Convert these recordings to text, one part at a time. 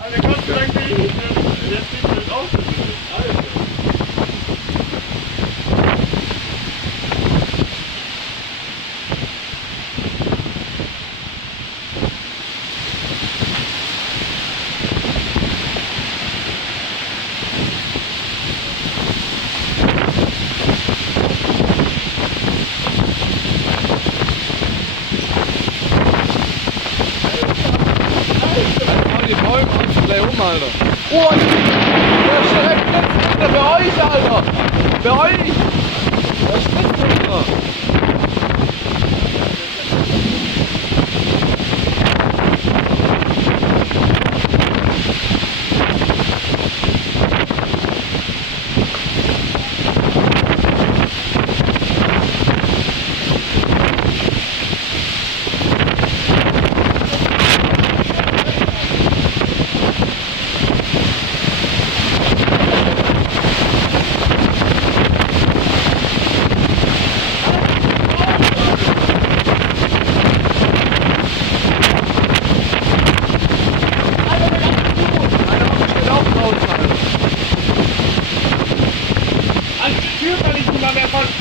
Alter, Gott sei Dank bin ich nicht mehr. Jetzt bin ich mit ausgebildet. Alter. Die Bäume und gleich um, Alter. Oh, der schreckt jetzt runter bei euch, Alter. Bei euch. Der spritzt runter.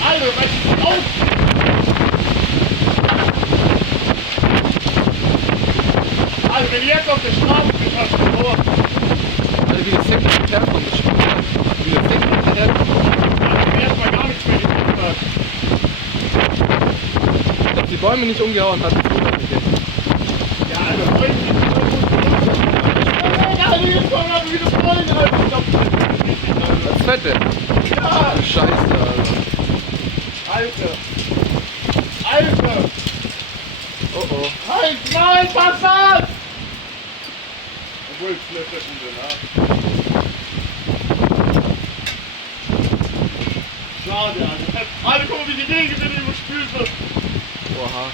Alter, weil ich nicht aus. Also wenn ihr jetzt auf der Straße bin, hast du vor. Also wie das Hemd mit der Herkunft geschrieben hat. Wie das Hemd mit der Herkunft. Also wenn erstmal gar nichts mehr gefunden hat. Dass die Bäume nicht umgehauen hat, das wundert mich jetzt. Ja, Alter, Freunde, die sind so gut gemacht. Alter, jetzt kommen aber wieder Freunde, Alter. Ich glaub, das ist richtig, Alter. Das Fette. Ja. Du Scheiße, Alter. Alter! Alter! Oh oh. Halt, nein, pass auf! Obwohl, es läuft ja schon danach. Schade, Alter. Alter, guck mal, wie die Regenwinde überspült wird. Oha.